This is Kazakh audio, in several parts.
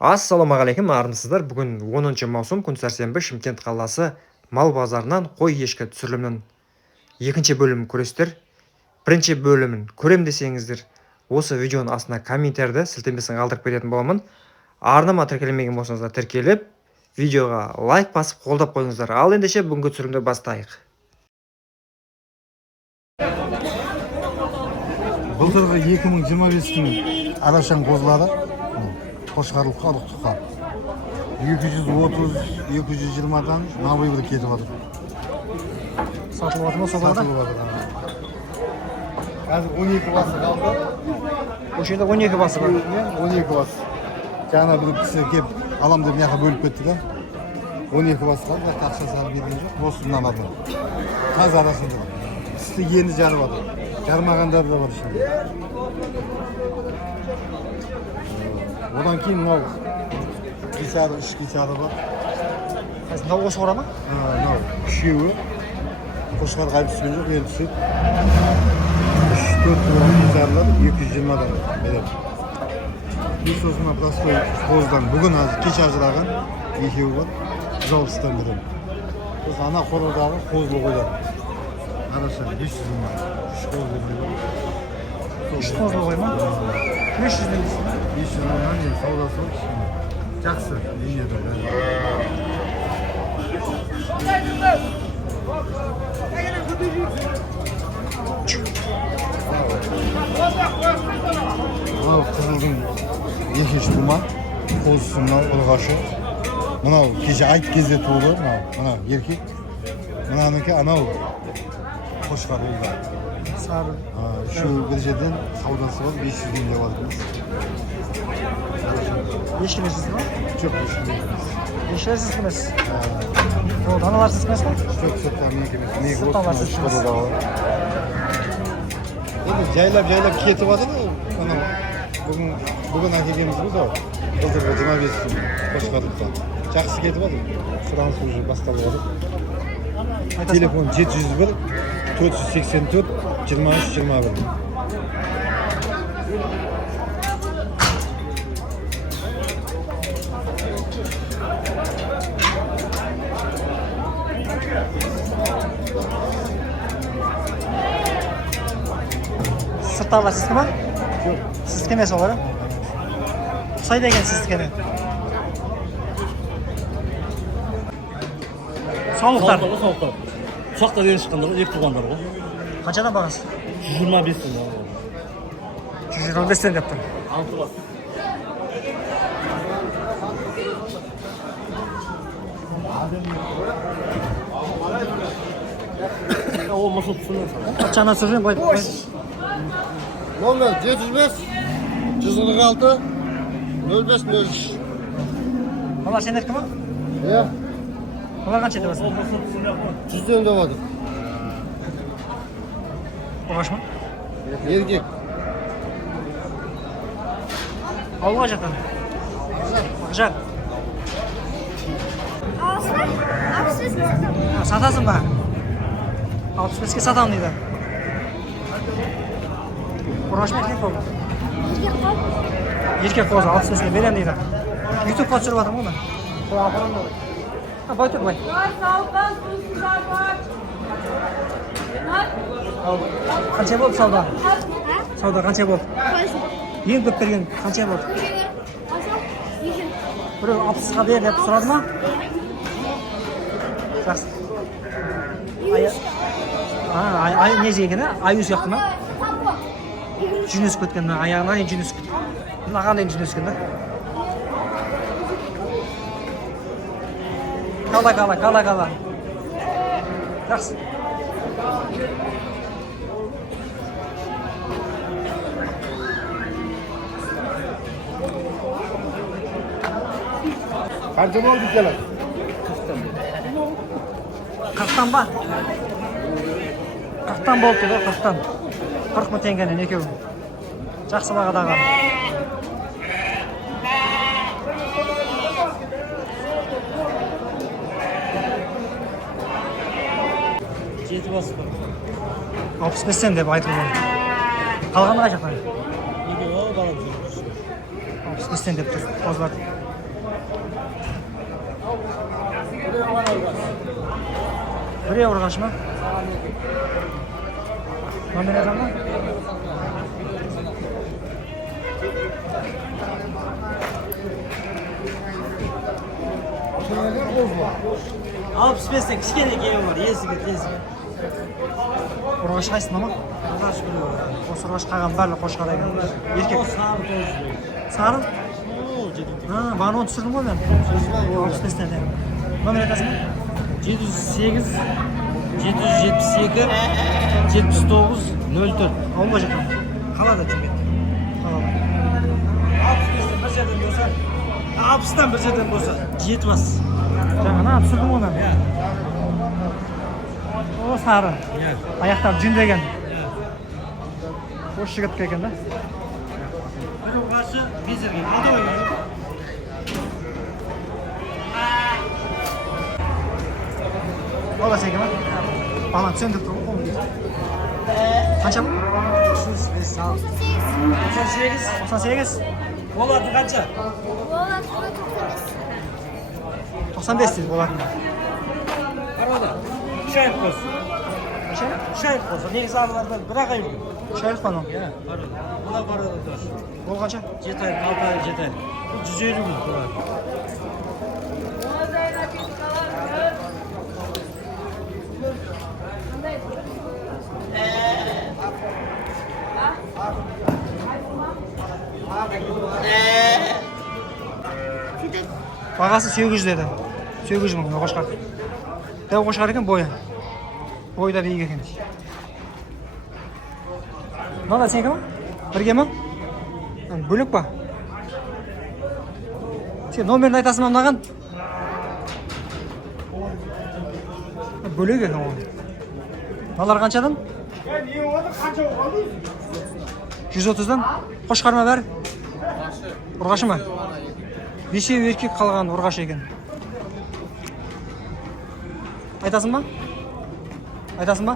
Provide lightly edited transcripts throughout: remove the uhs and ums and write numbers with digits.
Ассалаумағалейкум, армысыздар. Бүгін 10 маусым, күн сәрсенбі, Шымкент қаласы мал базарынан қой ешкі түсірілімнің екінші бөлімін көресіздер. Бірінші бөлімін көрем десеңіздер, осы видеоның астына комменттерді сілтемесін қалдырып беретін боламын. Арнама тіркелмеген болсаңыздар тіркеліп, видеоға лайк басып қолдап қойыңыздар. Ал ендеше бүгінгі түсірілімді бастайық. Былтырғы 2025-тің арашан қозылары қошқарлыққа ұлықтыққа 230-220-дан навай бір кетіп жатыр. Сатылып жатыр ма собада? Сатылып жатыр. Қазір 12 басы қалды. Осы жерде 12 басы бар. 12 басы. Жаңа бір кісі келіп алам деп мияқа бөліп кетті да. 12 басы қалды, ақша салып берген жоқ. Осыдан алады. Таз арасында. Істі енді жарып жатыр. Жармағандар да бар şimdi. Одан кейін мынау кесары, үш кесары бар. Мынау осы қора ма? Мынау үшеуі. Қошқар қайтып түскен жоқ, енді түседі. 3-4 кесарылар 220-дан береді. Біз осына простой қоздан бүгін кеш ажыраған екеуі бар. 160-тан береді. Біз ана қорадағы қозлы қойлар. Араша 500 мың. 3 қоз береді. 3 қозлы қой ма? 500 мың. 500 мыңнан енді саудасы бар кішкене. Жақсы, енеді. Мынау қызылдың екінші тума, қозысы мынау ылғашы. Мынау кеше айт кезде туылды, мынау еркек. Мынаныкі анау қошқар ұлда. Сары. Үшеуі бір жерден саудасы бар, 500 мың деп алдыңыз. Ешкілерсіз ба? Жоқ, ешкілер емес. Ешкілерсіз кімес? Ол даналарсыз кімес ба? Жоқ, сұрттан мен кемес. Сұртталарсыз кімес? Енді жайлап кетіп жатыр да. Бүгін әкелгеніміз біз ау. Былтырғы 25 қошқарлықтан. Жақсы кетіп жатыр. Сұраныс уже басталып жатыр. Телефон 701 484 23 21. Сырттағылар сіздікі ма? Жоқ. Сіздікі емес олар? Ұқсайды екен сіздікені. Саулықтар. Саулықтар. Ұсақтар ері шыққандар, екі туғандар ғой. Қаншадан бағасы? 125 тен. 125-тен деп тұр. 6 бас. О, масыл түсінен. Қаншаны түсірген қойды? Номер 705 146 05 03. Олар сендеркі ма? Иә, Олар қанша деп Ол масыл түсінен қой. 100-ден деп жатыр. Ұрғаш ма? Еркек. Ауылға жақтан? Жақ. Сатасың ба? 65-ке сатамын дейді. Ұрғаш ма еркек қол? Еркек қол 65-ке берем дейді. Ютубқа түсіріп жатырмын оны. Бұл апарам да. Бай тұр, бай. Қанша болды сауда? Сауда қанша болды? Ең көп берген қанша болды? Біреу 60-ға бер деп сұрады ма? Жақсы. Ай не жеген, аю сияқты ма? Жүн өсіп кеткен, аяғына дейін жүн өсіп кеткен. Мынаған дейін жүн өскен да. Кала. Жақсы. Қанша болды келеді? 40-тан ба? 40-тан болды деді, 40-тан. 40 мың теңгенен екеуі. Жақсы бағадағы. Жеті басы бар. 65-тен деп айтылған. Қалғаны қай жақтан? Екеуі балам. 65-тен деп тұр. Қозылар. Buraya urg'ashmi? Nomer yazammi? Alp spesden kichkina kiyim bor, yesiga tez. Urg'ash qaysi nima? Urg'ash qilib. O'sha urg'ash qilgan barli qo'shqar ekan. Erkek. Sari to'g'ri. Sari? Oo, jiddiy. Ha, bana onu tushirdim ben. Alpsbes'ten de. Nomer aytasizmi? 708 772 79 04. Avulga chiqqan. Qalada Chimkent. Tamam. Alpsdan bir yerdan bo'lsa, Alpsdan bir yerdan bo'lsa, yetmas. Жаңа tushirdim onu. Ya. O sari. Ya. Oyoqdan jundagan. Ya. O'sha yigitga ekan-da. Bir urg'ashi bezirga, qadoyga. Ola sekimi? Bana tushundik turib qo'ydim. Qancha bu? 98. 98. Bo'ladi qancha? 95 deydi bo'ladi. Qarada. Shayx qo'ysin. Qancha? Shayx qo'ysin. Negizі arılardan bir aqay yo'q. Shayx bana. Ya, qarada. Buna qarada tur. Bol qancha? 7 ay, 6 ay, 7 ay. Bu 150 ming bo'ladi. Бағасы 800 dedi. 800 мың qo'shqar. Dәу qo'shqar ekan bo'yi. Bo'yi da biyiq ekan. Mana senga mi? Birgami? Bo'lak ba. Sen nomerini aytasizmi mаған? Bo'lak ekan u. Nalar qanchadan? 130dan qo'shqarma ber. Urg'ashmi? Бешеу еркек қалған ұрғаш екен. Айтасың ба? Айтасың ба?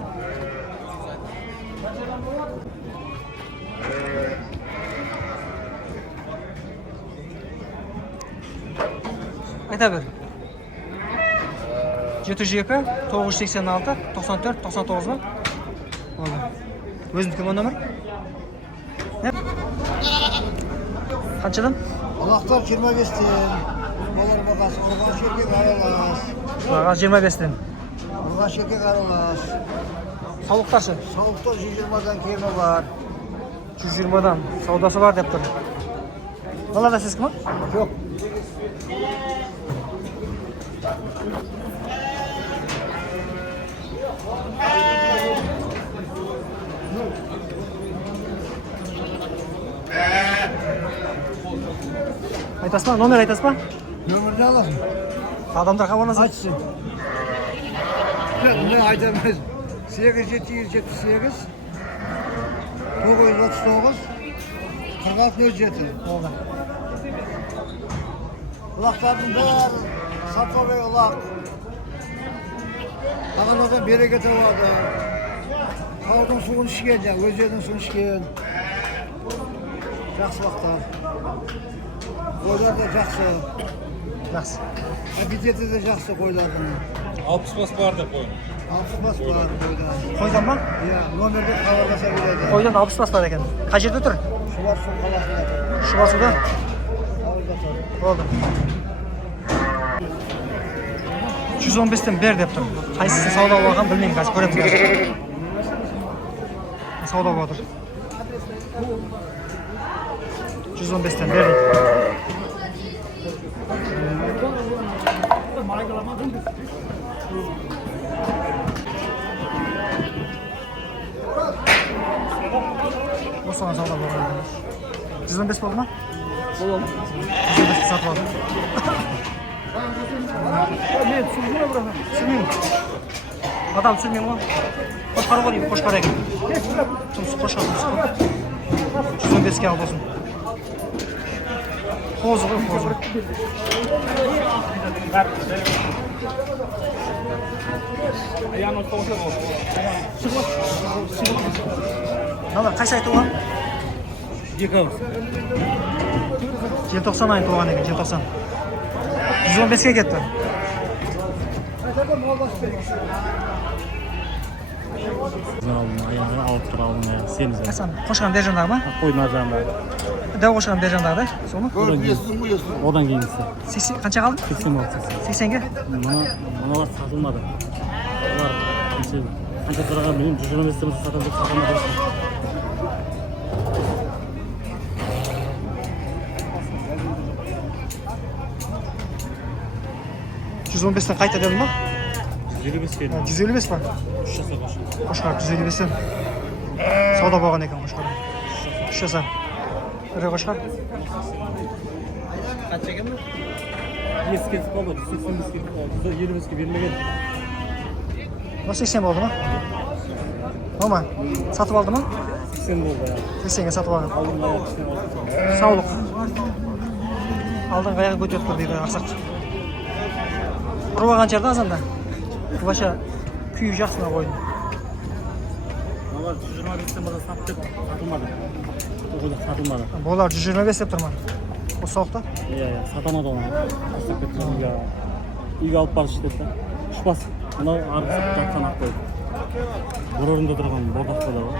Айта бер. 702 986 94 99 ба? Болды. Өзіңдікі ма нөмір? Қаншадан? Алақтар 25-тен, олар бағасы ұрғаш еркек аралас. Бағасы 25-тен. Ұрғаш еркек аралас. Саулықтаршы? Сауықтар 120-дан кемі бар. 120-дан саудасы бар деп тұр. Оларда сіз кім? Жоқ. Айтасың ба? Номер айтасың ба? Нөмірді аласың. Адамдар хабарласып. Айтсын. Мен айтамыз. 8778 939 4607. Болды. Ұлақтардың бәрі сатовый ұлақ. Ағанадан берекет алады. Таудың суын ішкен, өзеннің суын ішкен. Жақсы ұлақтар. Қойлар да жақсы. Жақсы. Аппетиті де жақсы қойлардың. 60 бас бар деп қойын. 60 бас бар қойдан. Қойдан ба? Иә, номерге хабарласа береді. Қойдан 60 бас бар екен. Қай жерде тұр? Шұбарсу қаласында тұр. Шұбарсуда? Ауылда тұр. Болды. 115-тен бер деп тұр. Қайсысы сауда болған білмеймін, қазір көреміз қазір. Сауда болып отыр. 115-тен бер дейді. Осыған сауда болған. 115 болды ма? Болды. 115-ті сатып алдым. Не, түсірмеймін ба бірақ? Түсірмеймін. Адам түсірмеймін ғой. Қошқар ғой деймін, қошқар екен. Тұмсы қошқар, тұмсы. 115-ке ал болсын. Қозы ғой, қозы. Надар, қайсы айты оған? Декабрь. Желтоқсан айы туған екен, желтоқсан. 115-ке кетті. Ayağını alıp duralım ya. Seniz ya. Hasan qo'shgan berjanдағы ма? Koydun ajanda. Davo qo'shgan berjanдағы да? So'mi? Odan giyinisi. 80 qancha qoldi? 80 80 ga? Manalar satılmadı. Onlar kança sırağa benim cücüğüm istemesi satıldı. Satılmadı. 115 qayta dedim mi? 155 geldi. 155 mi? Şuşası başı. Qo'shgan 155 dan savdo bo'lgan ekan qo'shgan. Tushasa. Biri qo'shgan. Kaç çekim mi? 100 kesip oldu. 85 kesip oldu. 125 gibi 20 geldi. Bu 80 bo'ldimi? Nima? Sotib oldimi? 80 oldu ya. 80 ga sotib olgan. Aldım da yapıştım. Sog'liq. Oldin qayerga ko'tarib tur deydi aqsaq. Urib olgancha azanda. Boşa kuyu yaxshina qo'ydi. Ama cücüğüme istemesi sattık. Satılmadı. O kadar satılmadı. Bo'lar 125 deb turman. Bu soqda. Ya satamadı onu. Astak ettim ya. İyi alıp barış dedi. Şupas. Ona arısı kattan attı. Burarında durgan bordakta da var.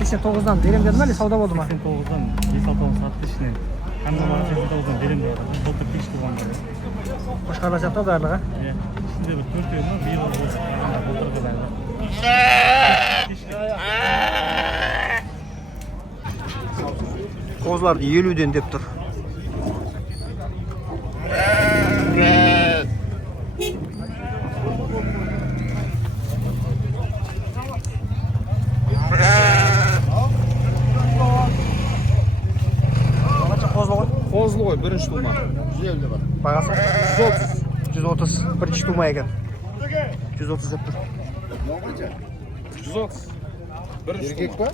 89'dan berim dedim hali savdo bo'ldimi? 89'dan Yesaltov'un sattı işini. Hem de bana 89'dan verim de adam. Doktor piş bulgan dedi. Boshqalar sotdi barlig'i. Şimdi bir 4 yıl mı? 1 yıl oldu. Doktor kadar. Qo'zlarni 70 dan deb tur. Qancha qo'zlar? Qo'zli qo'y, birinchi tug'ma. 150 bor. Bag'asi 130. 130. Birinchi tug'ma ekan. 130 deb tur. 130. Birinchi erkek mi?